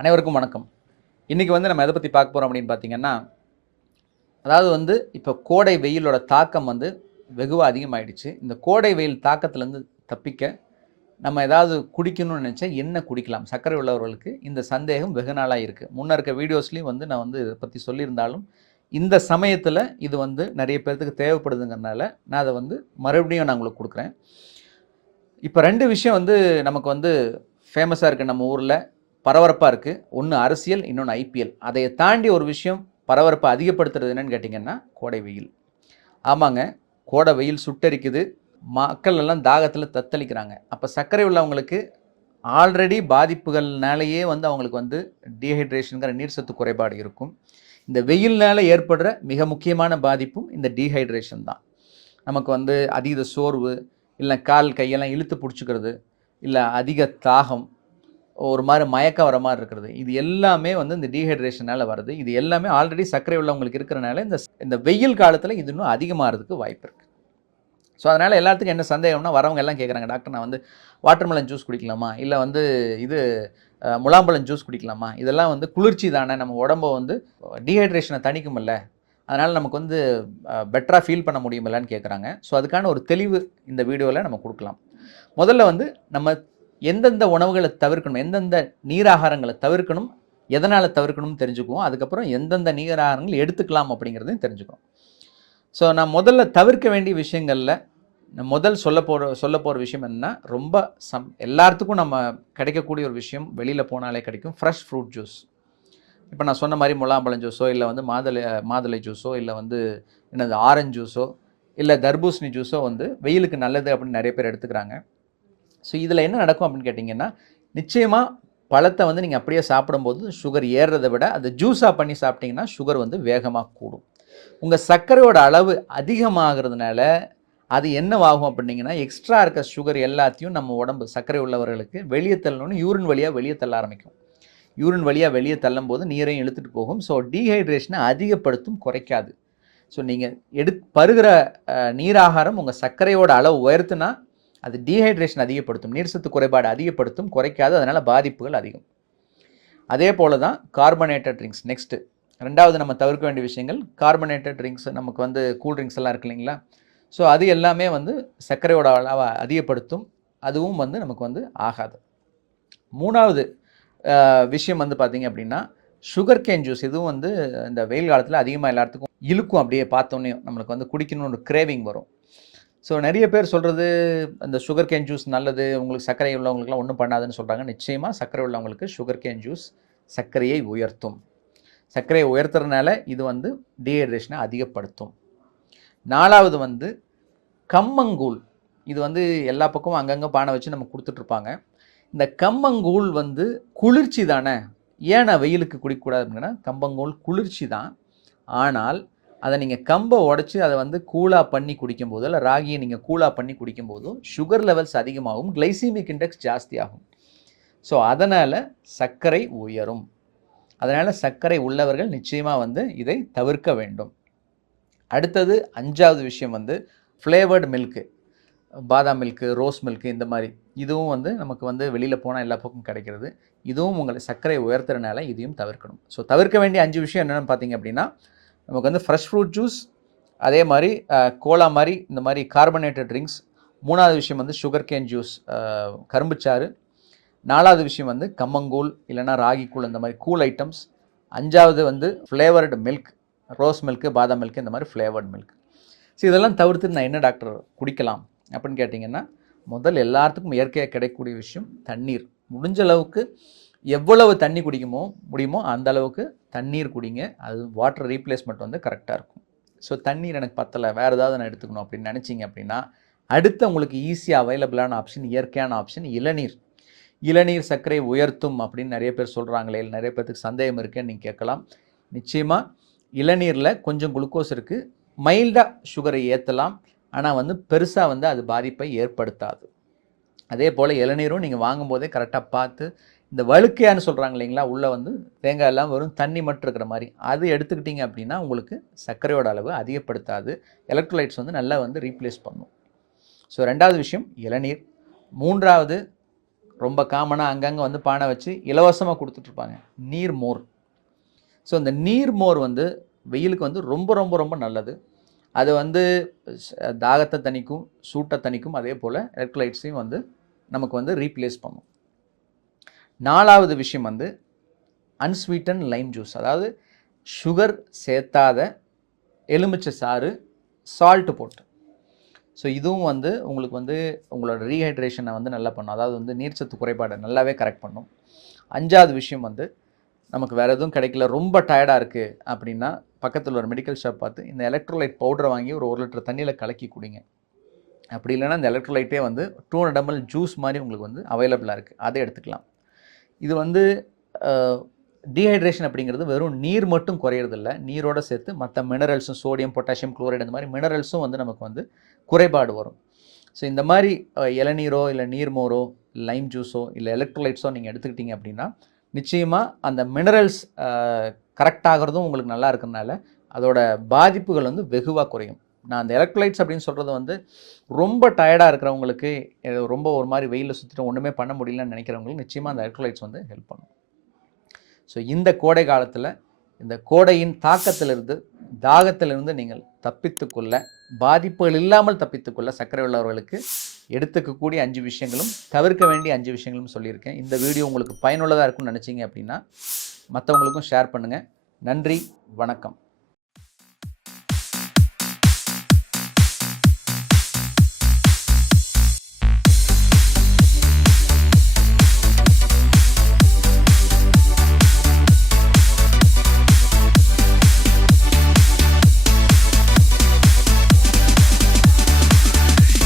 அனைவருக்கும் வணக்கம். இன்றைக்கி வந்து நம்ம எதை பற்றி பார்க்க போகிறோம் அப்படின்னு பார்த்தீங்கன்னா அதாவது வந்து இப்போ கோடை வெயிலோட தாக்கம் வந்து வெகுவாக அதிகமாகிடுச்சு இந்த கோடை வெயில் தாக்கத்துலேருந்து தப்பிக்க நம்ம ஏதாவது குடிக்கணும்னு நினச்சா என்ன குடிக்கலாம்? சர்க்கரை உள்ளவர்களுக்கு இந்த சந்தேகம் வெகு நாளாக இருக்குது முன்ன இருக்க வீடியோஸ்லேயும் வந்து நான் வந்து இதை பற்றி சொல்லியிருந்தாலும் இந்த சமயத்தில் இது வந்து நிறைய பேர்த்துக்கு தேவைப்படுதுங்கிறனால நான் அதை வந்து மறுபடியும் நான் உங்களுக்கு கொடுக்குறேன். இப்போ ரெண்டு விஷயம் வந்து நமக்கு வந்து ஃபேமஸாக இருக்குது நம்ம ஊரில் பரபரப்பாக இருக்குது ஒன்று அரசியல் இன்னொன்று ஐபிஎல் அதை தாண்டி ஒரு விஷயம் பரபரப்பை அதிகப்படுத்துறது என்னன்னு கேட்டிங்கன்னா கோடை வெயில். ஆமாங்க கோடை வெயில் சுட்டரிக்குது. மக்கள் எல்லாம் தாகத்தில் தத்தளிக்கிறாங்க. அப்போ சர்க்கரை உள்ளவங்களுக்கு ஆல்ரெடி பாதிப்புகள்னாலேயே வந்து அவங்களுக்கு வந்து டீஹைட்ரேஷனுங்கிற நீர் சத்து குறைபாடு இருக்கும். இந்த வெயில்னால ஏற்படுற மிக முக்கியமான பாதிப்பும் இந்த டீஹைட்ரேஷன் தான். நமக்கு வந்து அதீத சோர்வு இல்லை கால் கையெல்லாம் இழுத்து பிடிச்சிக்கிறது இல்லை அதிக தாகம் ஒரு மாதிரி மயக்கம் வர மாதிரி இருக்கிறது. இது எல்லாமே வந்து இந்த டீஹைட்ரேஷனால் வருது. இது எல்லாமே ஆல்ரெடி சர்க்கரை உள்ளவங்களுக்கு இருக்கிறனால இந்த இந்த வெயில் காலத்தில் இது இன்னும் அதிகமாகிறதுக்கு வாய்ப்பு இருக்குது ஸோ அதனால் எல்லாத்துக்கும் என்ன சந்தேகம்னா வரவங்க எல்லாம் கேட்குறாங்க டாக்டர் நான் வந்து வாட்டர்மெலன் ஜூஸ் குடிக்கலாமா? இல்லை வந்து இது முலாம்பழம் ஜூஸ் குடிக்கலாமா? இதெல்லாம் வந்து குளிர்ச்சி தானே. நம்ம உடம்பை வந்து டீஹைட்ரேஷனை தணிக்குமில்ல அதனால் நமக்கு வந்து பெட்டராக ஃபீல் பண்ண முடியுமில்லன்னு கேட்குறாங்க ஸோ அதுக்கான ஒரு தெளிவு இந்த வீடியோவில் நம்ம கொடுக்கலாம். முதல்ல வந்து நம்ம எந்தெந்த உணவுகளை தவிர்க்கணும் எந்தெந்த நீராகாரங்களை தவிர்க்கணும் எதனால் தவிர்க்கணும்னு தெரிஞ்சுக்குவோம். அதுக்கப்புறம் எந்தெந்த நீராகாரங்கள் எடுத்துக்கலாம் அப்படிங்கிறதையும் தெரிஞ்சுக்கணும் ஸோ நான் முதல்ல தவிர்க்க வேண்டிய விஷயங்களில் நான் முதல் சொல்ல போகிற சொல்ல போகிற விஷயம் என்னன்னா ரொம்ப சம் எல்லாத்துக்கும் நம்ம கிடைக்கக்கூடிய ஒரு விஷயம் வெளியில் போனாலே கிடைக்கும் ஃப்ரெஷ் ஃப்ரூட் ஜூஸ் இப்போ நான் சொன்ன மாதிரி முலாம்பழம் ஜூஸோ இல்லை வந்து மாதுளை மாதுளை ஜூஸோ இல்லை வந்து என்னது ஆரஞ்சு ஜூஸோ இல்லை தர்பூசணி ஜூஸோ வந்து வெயிலுக்கு நல்லது அப்படின்னு நிறைய பேர் எடுத்துக்கிறாங்க. ஸோ இதில் என்ன நடக்கும் அப்படின்னு கேட்டிங்கன்னா நிச்சயமாக பழத்தை வந்து நீங்கள் அப்படியே சாப்பிடும்போது சுகர் ஏறுறதை விட அதை ஜூஸாக பண்ணி சாப்பிட்டீங்கன்னா சுகர் வந்து வேகமாக கூடும். உங்கள் சர்க்கரையோட அளவு அதிகமாகிறதுனால அது என்னவாகும் அப்படின்னீங்கன்னா எக்ஸ்ட்ரா இருக்க சுகர் எல்லாத்தையும் நம்ம உடம்பு சர்க்கரை உள்ளவர்களுக்கு வெளியே தள்ளணும்னு யூரின் வழியாக வெளியே தள்ள ஆரம்பிக்கும். யூரின் வழியாக வெளியே தள்ளும் போது நீரையும் இழுத்துட்டு போகும். ஸோ டீஹைட்ரேஷனை அதிகப்படுத்தும் குறைக்காது. ஸோ நீங்கள் எடு பருகிற நீராகாரம் உங்கள் சர்க்கரையோட அளவு உயர்த்துனா அது டீஹைட்ரேஷன் அதிகப்படுத்தும் நீர்சத்து குறைபாடு அதிகப்படுத்தும் குறைக்காது அதனால் பாதிப்புகள் அதிகம். அதே போல தான் கார்பனேட்டட் ட்ரிங்க்ஸ் நெக்ஸ்ட்டு ரெண்டாவது நம்ம தவிர்க்க வேண்டிய விஷயங்கள் கார்பனேட்டட் ட்ரிங்க்ஸ் நமக்கு வந்து கூல் ட்ரிங்க்ஸ் எல்லாம் இருக்கு இல்லைங்களா? ஸோ அது எல்லாமே வந்து சர்க்கரையோட அளவை அதிகப்படுத்தும் அதுவும் வந்து நமக்கு வந்து ஆகாது. மூணாவது விஷயம் வந்து பார்த்தீங்க அப்படின்னா சுகர் கேன் ஜூஸ் இதுவும் வந்து இந்த வெயில் காலத்தில் அதிகமாக எல்லாத்துக்கும் இழுக்கும் அப்படியே பார்த்தோன்னே நம்மளுக்கு வந்து குடிக்கணும்னு ஒரு கிரேவிங் வரும். ஸோ நிறைய பேர் சொல்கிறது அந்த சுகர் கேன் ஜூஸ் நல்லது உங்களுக்கு சர்க்கரை உள்ளவங்களுக்குலாம் ஒன்றும் பண்ணாதுன்னு சொல்கிறாங்க நிச்சயமாக சர்க்கரை உள்ளவங்களுக்கு சுகர் கேன் ஜூஸ் சர்க்கரையை உயர்த்தும். சர்க்கரையை உயர்த்துறதுனால இது வந்து டீஹைட்ரேஷனை அதிகப்படுத்தும். நாலாவது வந்து கம்மங்கூழ். இது வந்து எல்லா பக்கமும் அங்கங்கே பானை வச்சு நம்ம கொடுத்துட்ருப்பாங்க. இந்த கம்மங்கூழ் வந்து குளிர்ச்சி தானே? ஏன் நான் வெயிலுக்கு குடிக்கக்கூடாது அப்படின்னா கம்பங்கூழ் குளிர்ச்சி தான். ஆனால் அதை நீங்கள் கம்பை உடச்சி அதை வந்து கூலாக பண்ணி குடிக்கும்போது இல்லை ராகியை நீங்கள் கூலாக பண்ணி குடிக்கும்போதும் சுகர் லெவல்ஸ் அதிகமாகும் கிளைசிமிக் இண்டெக்ஸ் ஜாஸ்தியாகும். ஸோ அதனால் சர்க்கரை உயரும். அதனால் சர்க்கரை உள்ளவர்கள் நிச்சயமாக வந்து இதை தவிர்க்க வேண்டும். அடுத்தது அஞ்சாவது விஷயம் வந்து flavoured milk badam milk rose milk இந்த மாதிரி. இதுவும் வந்து நமக்கு வந்து வெளியில் போனால் எல்லா பக்கம் கிடைக்கிறது. இதுவும் உங்களை சர்க்கரை உயர்த்துறனால இதையும் தவிர்க்கணும். ஸோ தவிர்க்க வேண்டிய அஞ்சு விஷயம் என்னென்னு பார்த்தீங்க அப்படின்னா நமக்கு வந்து ஃப்ரெஷ் ஃப்ரூட் ஜூஸ் அதே மாதிரி கோலா மாதிரி இந்த மாதிரி கார்பனேட்டட் ட்ரிங்க்ஸ் மூணாவது விஷயம் வந்து சுகர் கேன் ஜூஸ் கரும்புச்சாறு நாலாவது விஷயம் வந்து கம்மங்கூழ் இல்லைன்னா ராகி கூழ் இந்த மாதிரி கூல் ஐட்டம்ஸ் அஞ்சாவது வந்து flavoured milk rose milk badam milk இந்த மாதிரி ஃப்ளேவர்டு மில்க் ஸோ இதெல்லாம் தவிர்த்து நான் என்ன டாக்டர் குடிக்கலாம் அப்படின்னு கேட்டிங்கன்னா முதல் எல்லாத்துக்கும் இயற்கையாக கிடைக்கக்கூடிய விஷயம் தண்ணீர். முடிஞ்ச அளவுக்கு எவ்வளவு தண்ணி குடிக்குமோ முடியுமோ அந்த அளவுக்கு தண்ணீர் குடிங்க. அது வாட்டர் ரீப்ளேஸ்மெண்ட் வந்து கரெக்டாக இருக்கும். ஸோ தண்ணீர் எனக்கு பத்தலை. வேறு ஏதாவது நான் எடுத்துக்கணும் அப்படின்னு நினச்சிங்க அப்படின்னா அடுத்து உங்களுக்கு ஈஸியாக அவைலபிளான ஆப்ஷன் இயற்கையான ஆப்ஷன் இளநீர். இளநீர் சர்க்கரை உயர்த்தும் அப்படின்னு நிறைய பேர் சொல்கிறாங்களே இல்லை நிறைய பேர்த்துக்கு சந்தேகம் இருக்குன்னு நீங்கள் கேட்கலாம். நிச்சயமாக இளநீரில் கொஞ்சம் குளுக்கோஸ் இருக்குது மைல்டாக சுகரை ஏற்றலாம் ஆனால் வந்து பெருசாக வந்து அது பாதிப்பை ஏற்படுத்தாது. அதே போல் இளநீரும் நீங்கள் வாங்கும்போதே கரெக்டாக பார்த்து இந்த வழுக்கையான்னு சொல்கிறாங்க இல்லைங்களா? உள்ளே வந்து தேங்காய் எல்லாம் வெறும் தண்ணி மட்டும் இருக்கிற மாதிரி. அது எடுத்துக்கிட்டிங்க அப்படின்னா உங்களுக்கு சர்க்கரையோட அளவு அதிகப்படுத்தாது. எலக்ட்ரோலைட்ஸ் வந்து நல்லா வந்து ரீப்ளேஸ் பண்ணும். ஸோ ரெண்டாவது விஷயம் இளநீர். மூன்றாவது ரொம்ப காமனாக அங்கங்கே வந்து பானை வச்சு இலவசமாக கொடுத்துட்ருப்பாங்க நீர் மோர். ஸோ இந்த நீர் மோர் வந்து வெயிலுக்கு வந்து ரொம்ப ரொம்ப ரொம்ப நல்லது. அது வந்து தாகத்தை தணிக்கும் சூட்டை தணிக்கும் அதே போல் எலக்ட்ரோலைட்ஸையும் வந்து நமக்கு வந்து ரீப்ளேஸ் பண்ணும். நாலாவது விஷயம் வந்து அன்ஸ்வீட்டன் லைம் ஜூஸ் அதாவது சுகர் சேர்த்தாத எலுமிச்சை சாறு சால்ட்டு போட்டு. ஸோ இதுவும் வந்து உங்களுக்கு வந்து உங்களோட ரீஹைட்ரேஷனை வந்து நல்லா பண்ணும். அதாவது வந்து நீர்ச்சத்து குறைபாடை நல்லாவே கரெக்ட் பண்ணும். அஞ்சாவது விஷயம் வந்து நமக்கு வேறு எதுவும் கிடைக்கல ரொம்ப டயர்டாக இருக்குது அப்படின்னா பக்கத்தில் ஒரு மெடிக்கல் ஷாப் பார்த்து இந்த எலக்ட்ரோலைட் பவுடரை வாங்கி ஒரு ஒரு லிட்டர் தண்ணியில் கலக்கி குடிங்க. அப்படி இல்லைன்னா இந்த எலக்ட்ரோலைட்டே வந்து டூ ஹண்ட்ரட் எம்எல் ஜூஸ் மாதிரி உங்களுக்கு வந்து அவைலபிளாக இருக்குது அதை எடுத்துக்கலாம். இது வந்து டீஹைட்ரேஷன் அப்படிங்கிறது வெறும் நீர் மட்டும் குறையிறதில்ல. நீரோட சேர்த்து மற்ற மினரல்ஸும் சோடியம் பொட்டாசியம் குளோரைடு இந்த மாதிரி மினரல்ஸும் வந்து நமக்கு வந்து குறைபாடு வரும். ஸோ இந்த மாதிரி இளநீரோ இல்லை நீர்மோரோ லைம் ஜூஸோ இல்லை எலக்ட்ரோலைட்ஸோ நீங்கள் எடுத்துக்கிட்டீங்க அப்படின்னா நிச்சயமாக அந்த மினரல்ஸ் கரெக்ட் ஆகிறதும் உங்களுக்கு நல்லா இருக்கிறதுனால அதோட பாதிப்புகள் வந்து வெகுவாக குறையும். நான் அந்த எலக்ட்ரோலைட்ஸ் அப்படின்னு சொல்கிறது வந்து ரொம்ப டயர்டாக இருக்கிறவங்களுக்கு ரொம்ப ஒரு மாதிரி வெயிலில் சுற்றிட்டு ஒன்றுமே பண்ண முடியலன்னு நினைக்கிறவங்களுக்கு நிச்சயமாக அந்த எலக்ட்ரோலைட்ஸ் வந்து ஹெல்ப் பண்ணும். ஸோ இந்த கோடை காலத்தில் இந்த கோடையின் தாக்கத்திலிருந்து தாகத்திலிருந்து நீங்கள் தப்பித்துக்கொள்ள பாதிப்புகள் இல்லாமல் தப்பித்துக்கொள்ள சர்க்கரை உள்ளவர்களுக்கு எடுத்துக்கக்கூடிய அஞ்சு விஷயங்களும் தவிர்க்க வேண்டிய அஞ்சு விஷயங்களும் சொல்லியிருக்கேன். இந்த வீடியோ உங்களுக்கு பயனுள்ளதாக இருக்கும்னு நினச்சிங்க அப்படின்னா மற்றவங்களுக்கும் ஷேர் பண்ணுங்கள் நன்றி வணக்கம்.